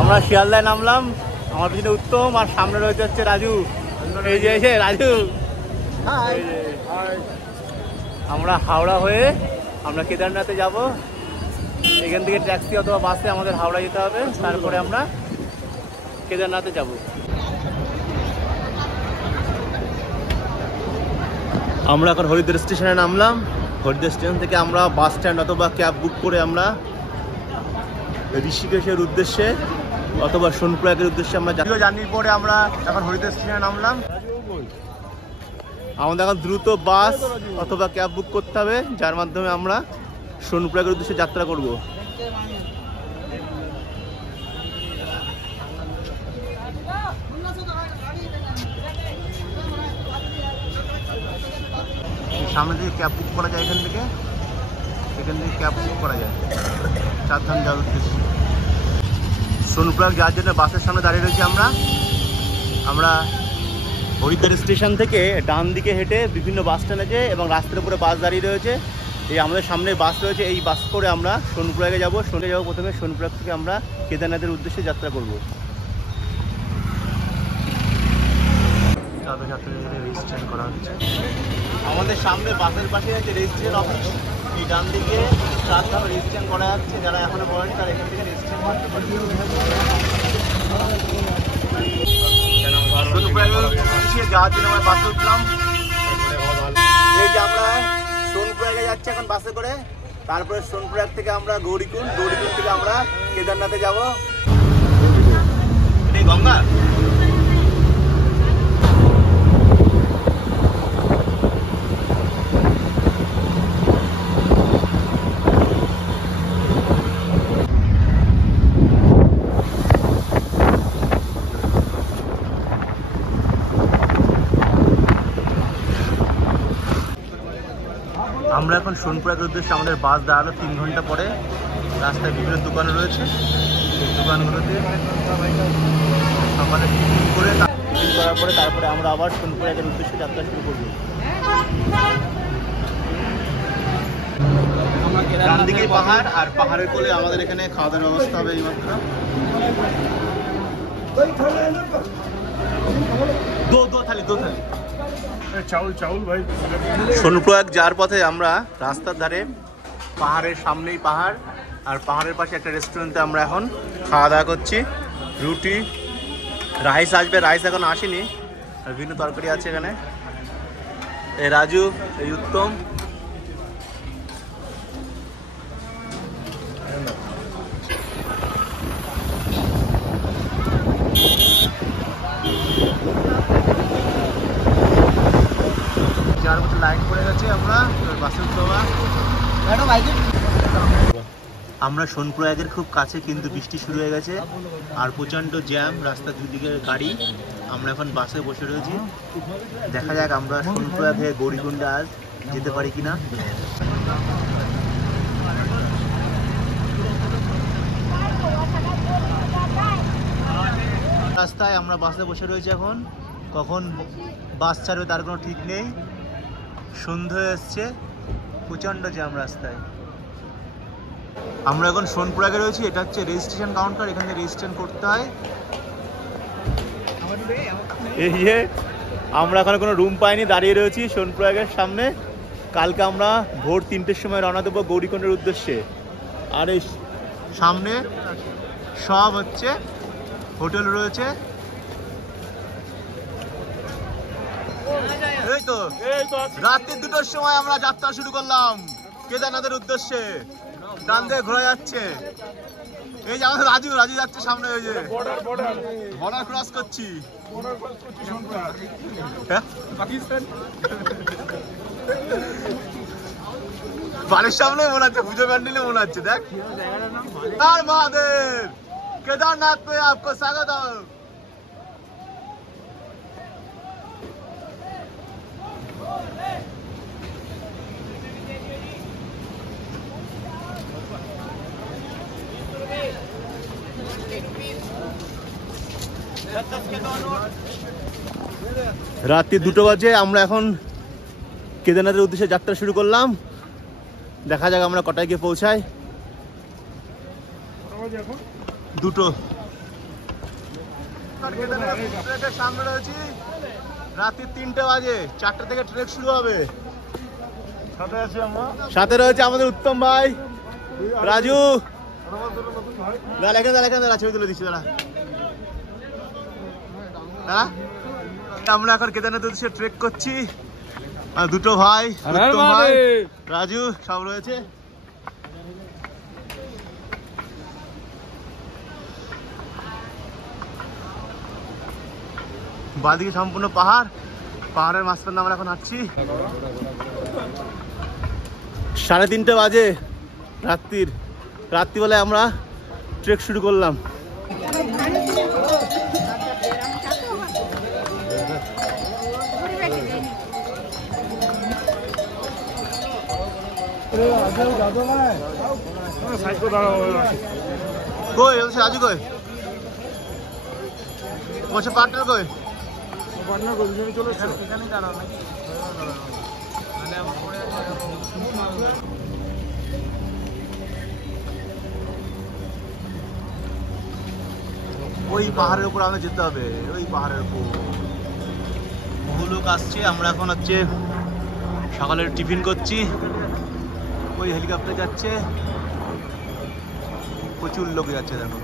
আমরা শিয়ালদায় নামলাম, আমার পিছনে উত্তম আর সামনে রয়েছে হচ্ছে রাজু। এই যে রাজু, আমরা হাওড়া হয়ে আমরা কেদারনাথে যাব। এখান থেকে ট্যাক্সি অথবা বাসে আমাদের হাওড়া যেতে হবে, তারপরে আমরা কেদারনাথে যাব। আমরা এখন হরিদ্বার স্টেশনে নামলাম। হরিদ্বার স্টেশন থেকে আমরা বাস স্ট্যান্ড অথবা ক্যাব বুক করে আমরা ঋষিকেশের উদ্দেশ্যে অথবা সোনপ্রয়াগের উদ্দেশ্যে আমরা জার্নির পরে আমরা এখন হরিদ্বার স্টেশনে নামলাম। আমাদের এখন দ্রুত বাস অথবা ক্যাব বুক করতে হবে, যার মাধ্যমে আমরা সোনপ্রয়াগের উদ্দেশ্যে যাত্রা করব। সামনে থেকে ক্যাব বুক করা যায়, এখান থেকে ক্যাব বুক করা যায় চারধাম যাওয়ার উদ্দেশ্যে। সোনপ্রয়াগ যাওয়ার জন্য বাসের সামনে দাঁড়িয়ে রয়েছি আমরা হরিদ্বার স্টেশন থেকে ডান দিকে হেঁটে বিভিন্ন বাস স্ট্যান্ড আছে এবং রাস্তার উপরে বাস দাঁড়িয়ে রয়েছে। এই আমাদের সামনে বাস রয়েছে, এই বাস করে আমরা সোনপ্রয়াগে যাব। প্রথমে সোনপ্রয়াগ থেকে আমরা কেদারনাথের উদ্দেশ্যে যাত্রা করব। রেজিস্ট্রেশন করা হচ্ছে আমাদের সামনে, বাসের পাশে আছে রেজিস্ট্রেশন অফিস। এই ডান দিকে চারধাম রেজিস্ট্রেশন করা যাচ্ছে, যারা এখনো করেনি তারা এখান থেকে রেজিস্ট্রেশন করতে পারে। যাওয়ার জন্য আমরা বাসে উঠলাম। এই যে আমরা সোনপ্রয়াগে যাচ্ছি এখন বাসে করে, তারপরে সোনপ্রয়াগ থেকে আমরা গৌরীকুণ্ড থেকে আমরা কেদারনাথে যাব। এই গঙ্গা আমরা এখন সোনপ্রয়াগের উদ্দেশ্যে আমাদের বাস দাঁড়ালো 3 ঘন্টা পরে। রাস্তায় বিভিন্ন দোকান রয়েছে, দোকানগুলোতে সকালে টিফিন করার পরে তারপরে আমরা আবার সোনপ্রয়াগের উদ্দেশ্যে যাত্রা শুরু করব। ডান দিকে পাহাড়, আর পাহাড়ের কোলে আমাদের এখানে খাওয়া দাওয়ার ব্যবস্থা হবে এইমাত্র। দো থালি চাউল ভাই। সোনপ্রয়াগ যাওয়ার পথে আমরা রাস্তার ধারে পাহাড়ের সামনেই পাহাড়, আর পাহাড়ের পাশে একটা রেস্টুরেন্টে আমরা এখন খাওয়া দাওয়া করছি। রুটি, রাইস আসবে, রাইস এখন আসেনি, আর বিভিন্ন তরকারি আছে এখানে। এই রাজু, এই উত্তম। যার মতো লাইন পড়ে গেছে, আমরা বাসে উঠবো। আমরা সোনপ্রয়াগের খুব কাছে, কিন্তু বৃষ্টি শুরু হয়ে গেছে আর প্রচণ্ড জ্যাম, রাস্তার দুদিকের গাড়ি। আমরা এখন বাসে বসে রয়েছি, দেখা যাক আমরা সোনপ্রয়াগ হয়ে গৌরীকুণ্ডে আজ যেতে পারি কিনা। রাস্তায় আমরা বাসে বসে রয়েছি এখন, কখন বাস ছাড়বে তার কোনো ঠিক নেই। সন্ধ্যা হয়ে এসছে, প্রচণ্ড জ্যাম রাস্তায়। আমরা এখন সোনপ্রয়াগে রয়েছি, এটা হচ্ছে রেজিস্ট্রেশন কাউন্টার, এখানে রেজিস্ট্রেশন করতে হয়। এই যে আমরা এখন কোনো রুম পাইনি, দাঁড়িয়ে রয়েছি সোনপ্রয়াগের সামনে। কালকে আমরা ভোর 3টের সময় রওনা দেবো গৌরীকুণ্ডের উদ্দেশ্যে। আর এই সামনে সব হচ্ছে হোটেল রয়েছে। এই তো রাত্রি 2টোর সময় আমরা যাত্রা শুরু করলাম কেদারনাথের উদ্দেশ্যে। ডান দিকে ঘোরা যাচ্ছে, এই যে আমাদের রাজু যাচ্ছে সামনে, ওই যে বর্ডার ক্রস করছি। বাড়ির সামনে মনে হচ্ছে, পুজো প্যান্ডেলে মনে হচ্ছে। দেখ, আর মহাদেব কেদারনাথ में आपको स्वागत है। রাত্রি 2টো বাজে, আমরা এখন কেদারনাথের উদ্দেশ্যে যাত্রা শুরু করলাম। দেখা যাক আমরা কটায় গিয়ে পৌঁছাই। 2টো। সামনে রয়েছি, রাত্রি 3টে বাজে, 4টে থেকে ট্রেক শুরু হবে। সাথে রয়েছে আমাদের উত্তম ভাই, রাজু। ছবি তুলে দিচ্ছি দাঁড়া। আমরা এখন কেদারনাথের উদ্দেশ্যে ট্রেক করছি। 2টো ভাই, উত্তম ভাই, রাজু সব রয়েছে। বাদিকে সম্পূর্ণ পাহাড়, পাহাড়ের মাঝখানে আমরা এখন হাঁটছি। 3:30 বাজে রাত্রিবেলায় আমরা ট্রেক শুরু করলাম। কই রাজু, কই তোমার পার্টনার, কই চলে এখানে দাঁড়াও নাকি? ওই পাহাড়ের উপর আমাদের যেতে হবে, ওই পাহাড়ের উপর বহু লোক আসছে। আমরা এখন হচ্ছে সকালের টিফিন করছি। ওই হেলিকপ্টার যাচ্ছে, প্রচুর লোক যাচ্ছে। দেখো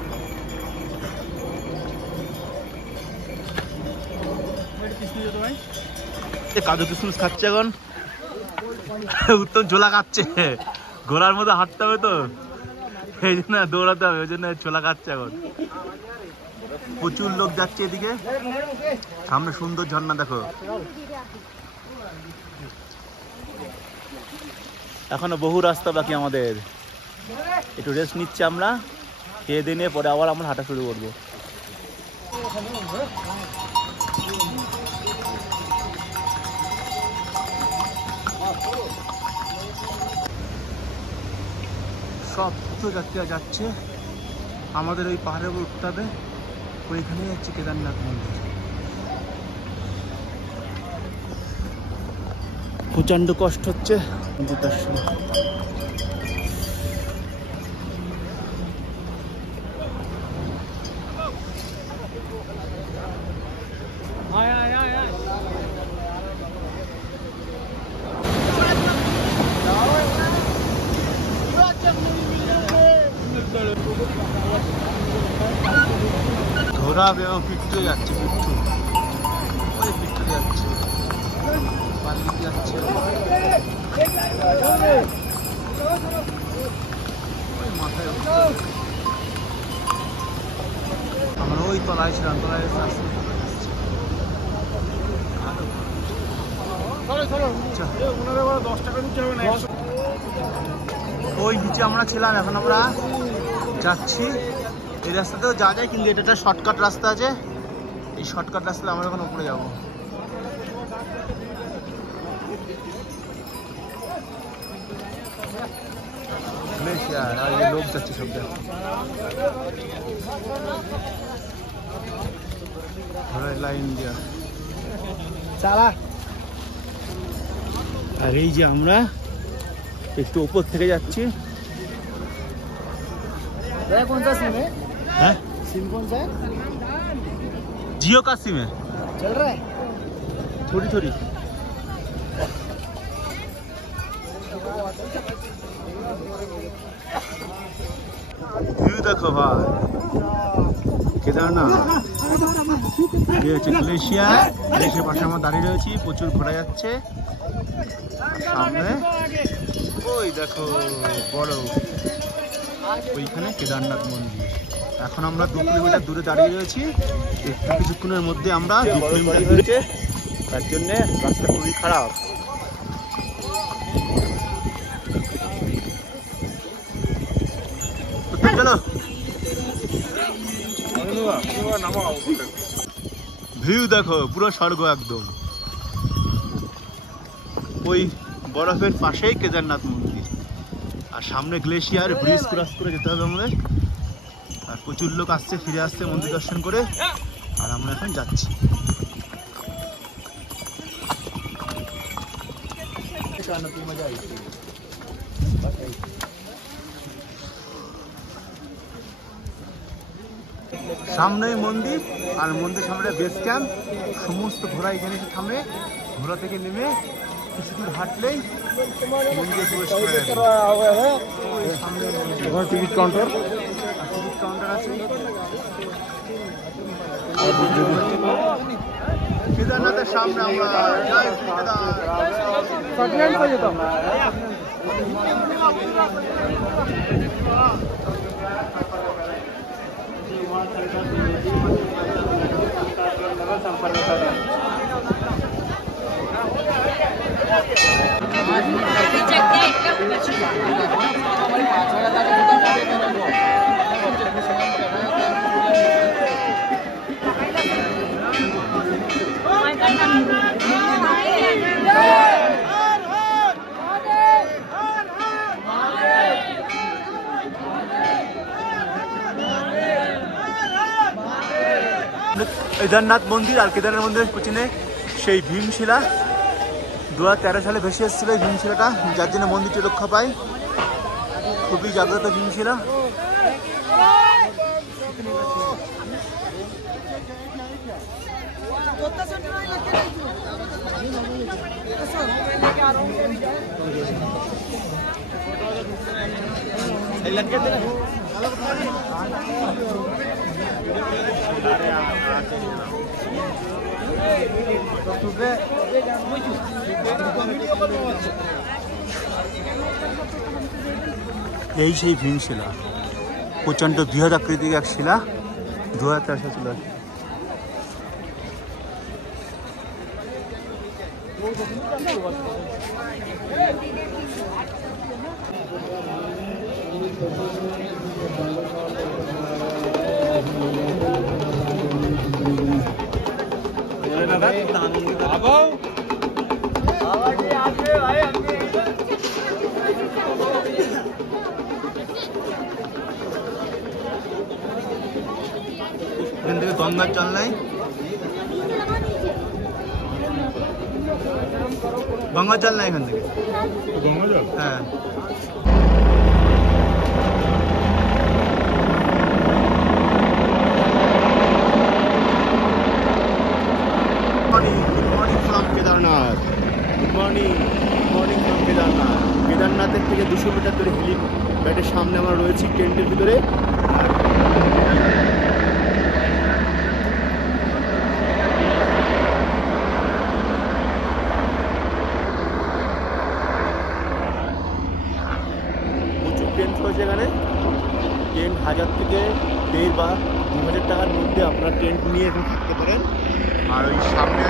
কাজু কিশমিশ খাচ্ছে এখন, উত্তম ছোলা খাচ্ছে। ঘোড়ার মধ্যে হাঁটতে হবে তো, এই জন্য দৌড়াতে হবে, ওই জন্য ছোলা খাচ্ছে এখন। প্রচুর লোক যাচ্ছে এদিকে। সামনে সুন্দর ঝর্ণা দেখো। এখনো বহু রাস্তা বাকি আমাদের, একটু রেস্ট নিচ্ছি আমরা। খেয়ে দিয়ে নিয়ে পরে আবার আমরা হাঁটা শুরু করবো। সব যাত্রীরা যাচ্ছে, আমাদের ওই পাহাড়ের উপর উঠতে হবে। ওইখানে যাচ্ছে কেদারনাথ মন্দির। প্রচন্ড কষ্ট হচ্ছে মন্দিরটার সময়। ঘোড়া পিঠতে যাচ্ছে, পিঠু ওই পিঠতে যাচ্ছে, পাল্লিতে যাচ্ছে। মাথায় আমরা ওই তলায় ছিলাম, তলায় ওই নিচে আমরা ছিলাম, এখন আমরা যাচ্ছি। এই রাস্তাতেও যাওয়া যায়, কিন্তু এটা একটা শর্টকাট রাস্তা আছে। এই শর্টকাট রাস্তাতে আমরা এখন উপরে যাবো। লোক যাচ্ছে সব লাইন দিয়া চালা। আর এই যে আমরা একটু উপর থেকে যাচ্ছি। कौन सा सिम है? हैं? सिम कौन सा है? जियो का सिम है। चल रहा है? थोड़ी थोड़ी। व्यू देखो भाई, केदारनाथ। ये হচ্ছে গ্লেশিয়ার, গ্লেশিয়ার পাশে আমরা দাঁড়িয়ে রয়েছি। প্রচুর ঘোরা যাচ্ছে সামনে। ওই দেখো বড়, ওইখানে কেদারনাথ মন্দির। এখন আমরা 2 কিলোমিটার দূরে দাঁড়িয়ে রয়েছি। একটু কিছুক্ষণের মধ্যে আমরা 2 কিলোমিটার হয়েছে, তার জন্যে রাস্তা খুবই খারাপ। চলো, ভিউ দেখো, পুরো স্বর্গ একদম। ওই বরফের পাশেই কেদারনাথ মন্দির, আর সামনে গ্লেশিয়ার, ব্রিজ ক্রস করে যেতে হবে আমাদের। আর প্রচুর লোক আসছে, ফিরে আসছে মন্দির দর্শন করে। আর আমরা এখন যাচ্ছি। সামনে মন্দির আর মন্দির সামনে বেস ক্যাম্প, সমস্ত ঘোড়া এখানে থামে। ঘোড়া থেকে নেমে কিছু দূর হাঁটলেই মন্দিরে প্রবেশ করে যাবে। টিকিট কাউন্টার আছে। কেদারনাথের সামনে আমরা জয় শ্রী কেদার। কেদারনাথ মন্দির আর কেদারনাথ মন্দিরের পিছনে সেই ভীমশিলা 2013 সালে ভেসে এসেছিল এই ভীমশিলাটা, যার জন্য মন্দিরটি রক্ষা পায়। খুবই জাগ্রত ভীমশিলা। এই সেই ভীমশিলা, প্রচন্ড বৃহৎ আকৃতির এক শিলা, 2013 সালে ছিল। এখান থেকে গঙ্গার জল নাই, গঙ্গার জল নাই এখান থেকে। গঙ্গা জল? হ্যাঁ। কেদারনাথের থেকে 200 মিটার ধরে হেলিপ্যাডের সামনে আমরা রয়েছি টেন্টের ভিতরে। প্রচুর টেন্ট হয়েছে এখানে। টেন্ট 1000 থেকে 1,500 বা 2,000 টাকার মধ্যে আপনারা টেন্ট নিয়ে এখানে থাকতে পারেন। আর ওই সামনে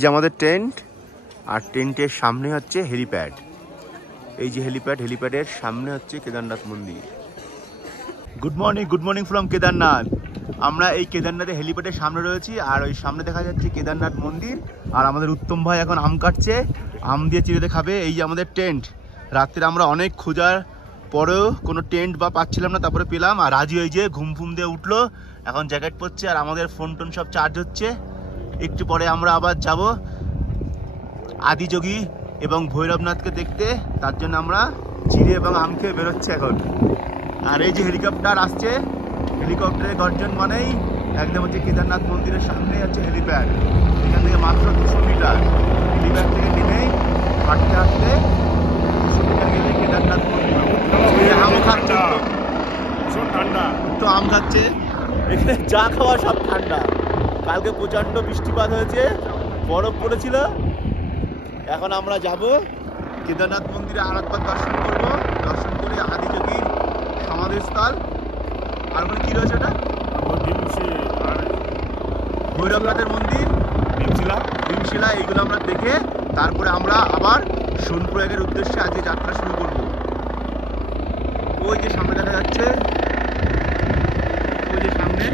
যে আমাদের টেন্ট, আর টেন্টের সামনে হচ্ছে হেলিপ্যাড। এই যে হেলিপ্যাডের সামনে হচ্ছে কেদারনাথ মন্দির। Good morning from Kedarnath. আমরা এই কেদারনাথের হেলিপ্যাডের সামনে রয়েছি, আর ওই সামনে দেখা যাচ্ছে কেদারনাথ মন্দির। আর আমাদের উত্তম ভাই এখন আম কাটছে, আম দিয়ে চিড়ে খাবে। এই যে আমাদের টেন্ট, রাত্রে আমরা অনেক খোঁজার পরেও কোনো টেন্ট বা পাচ্ছিলাম না, তারপরে পেলাম। আর রাজি ওই যে ঘুম দিয়ে উঠলো, এখন জ্যাকেট পরছে, আর আমাদের ফোন টোন সব চার্জ হচ্ছে। একটু পরে আমরা আবার যাব আদিযোগী এবং ভৈরবনাথকে দেখতে, তার জন্য আমরা চিড়ে এবং আম খেয়ে বেরোচ্ছি এখন। আর এই যে হেলিকপ্টার আসছে, হেলিকপ্টারের গর্জন মানেই একদম হচ্ছে কেদারনাথ মন্দিরের সামনে হচ্ছে হেলিপ্যাড। এখান থেকে মাত্র 200 মিটার, হেলিপ্যাড থেকে নেমেই হাঁটতে হাঁটতে 200 মিটার গেলে কেদারনাথ মন্দির। আম খাচ্ছে, ঠান্ডা তো আম খাচ্ছে, এখানে যা খাওয়া সব ঠান্ডা। কালকে প্রচণ্ড বৃষ্টিপাত হয়েছে, বরফ পড়েছিল। এখন আমরা যাব কেদারনাথ মন্দিরে, আরেকবার দর্শন করবো। দর্শন করে আদিযোগীর সমাধিস্থল, আর ওখানে কি রয়েছে ওটা, ভৈরবনাথের মন্দির, ভীমশিলা, এইগুলো আমরা দেখে তারপরে আমরা আবার সোনপ্রয়াগের উদ্দেশ্যে আজকে যাত্রা শুরু করব। ওই যে সামনে দেখা যাচ্ছে, ওই যে সামনে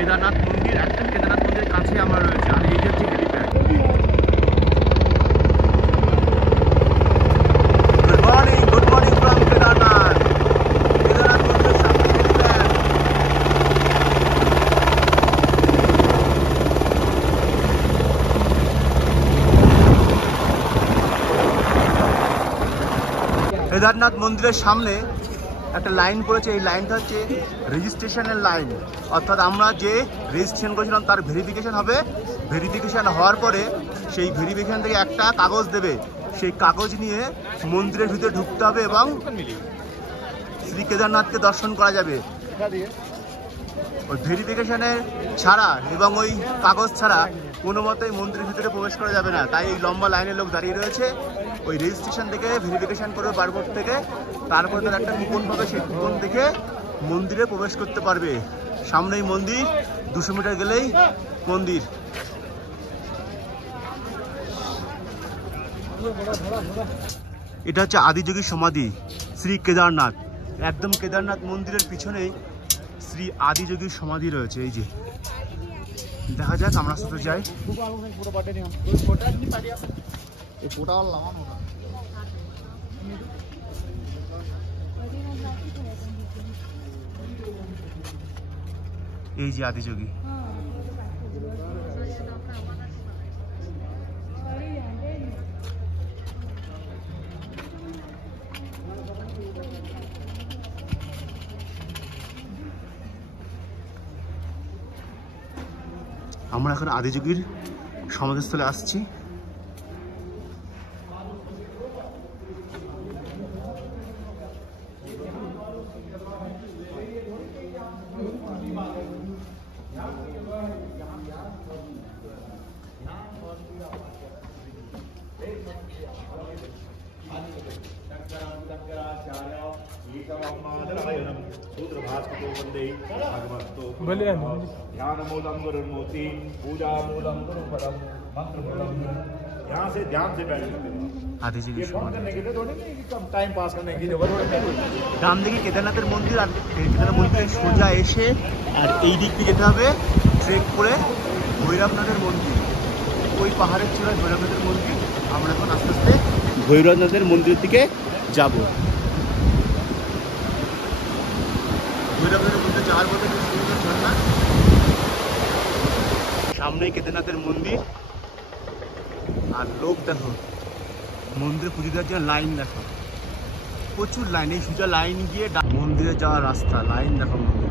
কেদারনাথ মন্দির, একদম কেদারনাথ মন্দিরের কাছে আমরা রয়েছে। আর এই যে হচ্ছে helipad. Good morning from Kedarnath. Kedarnath মন্দিরের সামনে হেলিপ্যাড। কেদারনাথ মন্দিরের সামনে একটা লাইন পড়েছে। এই লাইনটা হচ্ছে রেজিস্ট্রেশনের লাইন, অর্থাৎ আমরা যে রেজিস্ট্রেশন করেছিলাম তার ভেরিফিকেশন হবে। ভেরিফিকেশন হওয়ার পরে সেই ভেরিফিকেশন থেকে একটা কাগজ দেবে। সেই কাগজ নিয়ে মন্দিরের ভিতরে ঢুকতে হবে এবং শ্রী কেদারনাথকে দর্শন করা যাবে। ওই ভেরিফিকেশনের ছাড়া এবং ওই কাগজ ছাড়া কোনো মতেই মন্দিরের ভিতরে প্রবেশ করা যাবে না। তাই এই লম্বা লাইনের লোক দাঁড়িয়ে রয়েছে। ওই রেজিস্ট্রেশন থেকে ভেরিফিকেশন করবে বারবোর্ড থেকে, তারপরে তার একটা কুপন পাবে। সেই কুপন দেখে মন্দিরে প্রবেশ করতে পারবে। সামনেই মন্দির, 200 মিটার গেলেই মন্দির। এটা হচ্ছে আদিযোগী সমাধি শ্রী কেদারনাথ। একদম কেদারনাথ মন্দিরের পিছনেই শ্রী আদিযোগীর সমাধি রয়েছে। এই যে দেখা যাক, আমরা সাথে যাই। এই যে আদিযোগী। আমরা এখন আদিযোগীর সমাধিস্থলে আসছি। ডান দিকে কেদারনাথের মন্দির, আর কেদারনাথ মন্দিরে সোজা এসে আর এই দিক দিয়ে যেতে হবে ট্রেক করে ভৈরবনাথের মন্দির। ওই পাহাড়ের চূড়ায় ভৈরবনাথের মন্দির। আমরা এখন আস্তে আস্তে ভৈরবনাথের মন্দিরের দিকে যাব। ভৈরবনাথের মন্দির যাওয়ার পথে ঝর্ণা, সামনে কেদারনাথের মন্দির। আর লোক দেখো, মন্দিরে পুজো দেওয়ার জন্য লাইন দেখো, প্রচুর লাইন। এই সোজা লাইন গিয়ে মন্দিরে যাওয়ার রাস্তা, লাইন দেখো মন্দিরে।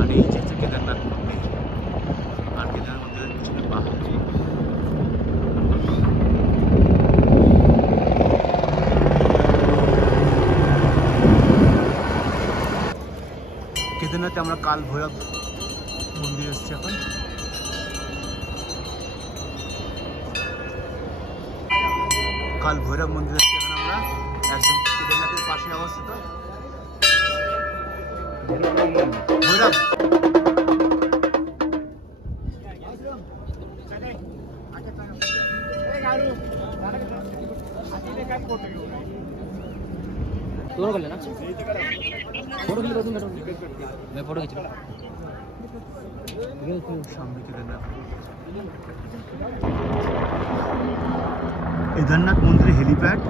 আর এই যে হচ্ছে কেদারনাথ মন্দির, আর কেদারনাথ মন্দিরের পিছনে পাহাড়। কেদারনাথে আমরা কাল ভৈরব মন্দির এসেছি। এখন কাল ভৈরব মন্দির এসেছি। এখন আমরা একদম কেদারনাথের পাশে অবস্থিত ভৈরব। কেদারনাথ মন্দিরের হেলিপ্যাড।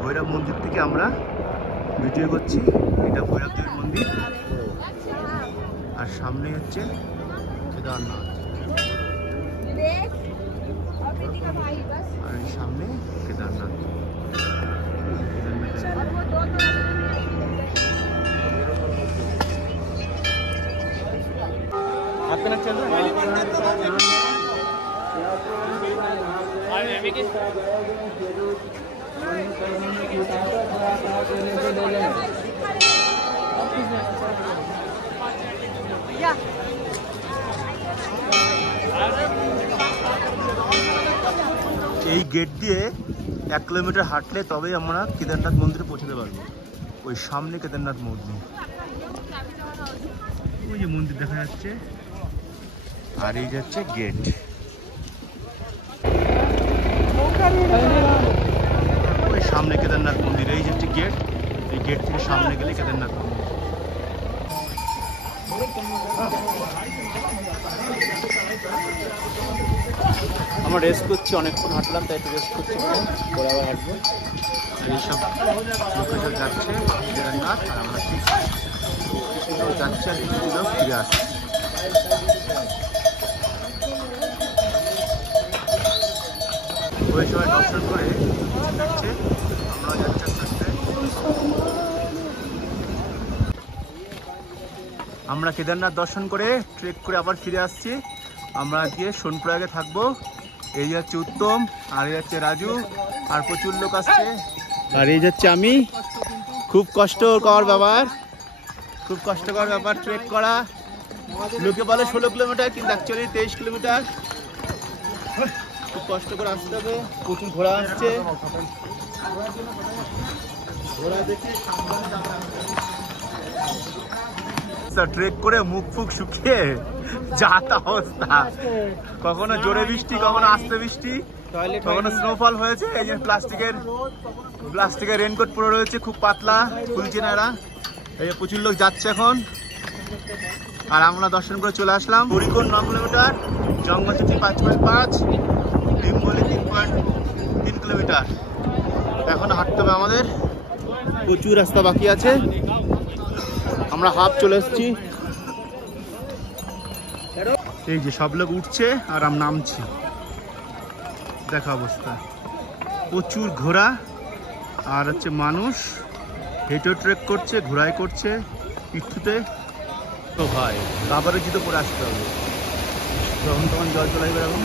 ভৈরব মন্দির থেকে আমরা ভিডিও করছি। এটা ভৈরবদেবের মন্দির, আর সামনে হচ্ছে কেদারনাথ, আর সামনে কেদারনাথ। आपका नाम चल रहा है? এই গেট দিয়ে 1 কিলোমিটার হাঁটলে তবেই আমরা কেদারনাথ মন্দিরে পৌঁছতে পারবো। ওই সামনে কেদারনাথ মন্দির, ওই যে মন্দির দেখা যাচ্ছে, আর এই যাচ্ছে গেট। ওই সামনে কেদারনাথ মন্দির, এই যাচ্ছে গেট। এই গেট থেকে সামনে গেলে কেদারনাথ মন্দির। আমরা রেস্ট করছি, অনেকক্ষণ হাঁটলাম তাই একটু রেস্ট করছি, পরে আবার হাঁটবো। এইসব লোকেশন যাচ্ছে কেদারনাথ, আর আমরা ঠিক কিছু লোক যাচ্ছে আর কিছু লোক ফিরে আসছে। ওই সময় দর্শন করে যাচ্ছে, আমরা যাচ্ছি আস্তে আস্তে। আমরা কেদারনাথ দর্শন করে ট্রেক করে আবার ফিরে আসছি। আমরা গিয়ে সোনপ্রয়াগে থাকবো। এই যাচ্ছে উত্তম, আর এই যাচ্ছে রাজু, আর প্রচুর লোক আসছে, আর এই যাচ্ছে আমি। খুব কষ্টকর ব্যাপার, খুব কষ্টকর ব্যাপার ট্রেক করা। লোকে বলে 16 কিলোমিটার, কিন্তু অ্যাকচুয়ালি 23 কিলোমিটার। খুব কষ্ট করে আসতে হবে, প্রচুর ঘোড়া আসছে। ঘোড়া দেখে ট্রেক করে মুখ ফুক শুকিয়ে যা তা অবস্থা। কখনো জোরে বৃষ্টি, কখনো আস্তে বৃষ্টি, কখনো স্নোফল হয়েছে। এই যে প্লাস্টিকের রেনকোট পরে রয়েছে, খুব পাতলা, খুলছে না এরা। এই যে প্রচুর লোক যাচ্ছে এখন, আর আমরা দর্শন করে চলে আসলাম। Gaurikund 9 kilometre, Jangalchatti 5.5, Bhimbali 3.3 kilometre. এখন হাঁটতে হবে আমাদের, প্রচুর রাস্তা বাকি আছে। আমরা হাফ চলে এসেছি। এই যে সব লোক উঠছে আর আমরা নামছি, দেখা অবস্থা। প্রচুর ঘোড়া আর হচ্ছে মানুষ, হেঁটেও ট্রেক করছে, ঘোড়ায় করছে, পিঠুতে। তো ভাই রাবারের জুতো পরে আসতে হবে, যখন তখন জল চলে যাবে। এখন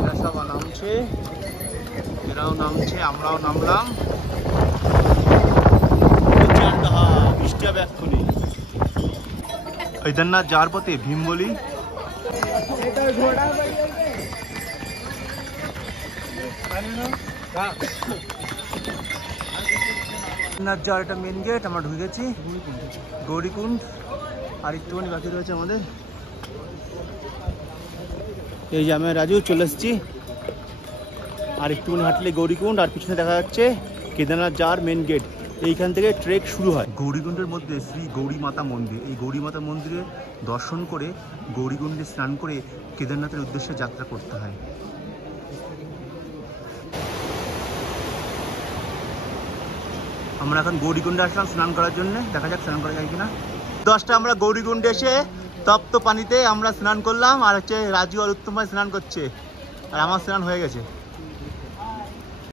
এরা সব নামছে, এরাও নামছে, আমরাও নামলাম। বৃষ্টি হবে এক্ষুনি। কেদারনাথ যাওয়ার পথে ভীমবলি, কেদারনাথ যাওয়ার একটা মেন গেট। আমরা ঢুকে গেছি গৌরীকুণ্ড, আর একটুখানি বাকি রয়েছে আমাদের। এই যে আমি রাজু চলে এসেছি, আর একটুখানি হাঁটলে গৌরীকুণ্ড, আর পিছনে দেখা যাচ্ছে কেদারনাথ যাওয়ার মেন গেট। এইখান থেকে ট্রেক শুরু হয়। গৌরীকুণ্ডের মধ্যে শ্রী গৌরী মাতা মন্দির, এই গৌরী মাতা মন্দিরে দর্শন করে গৌরীকুণ্ডে স্নান করে কেদারনাথের উদ্দেশ্যে যাত্রা করতে হয়। আমরা এখন গৌরীকুণ্ডে আসলাম স্নান করার জন্য, দেখা যাক স্নান করা যায় কিনা। 10টা আমরা গৌরীকুণ্ডে এসে তপ্ত পানিতে আমরা স্নান করলাম, আর হচ্ছে রাজু আর উত্তম ভাই স্নান করছে, আর আমার স্নান হয়ে গেছে।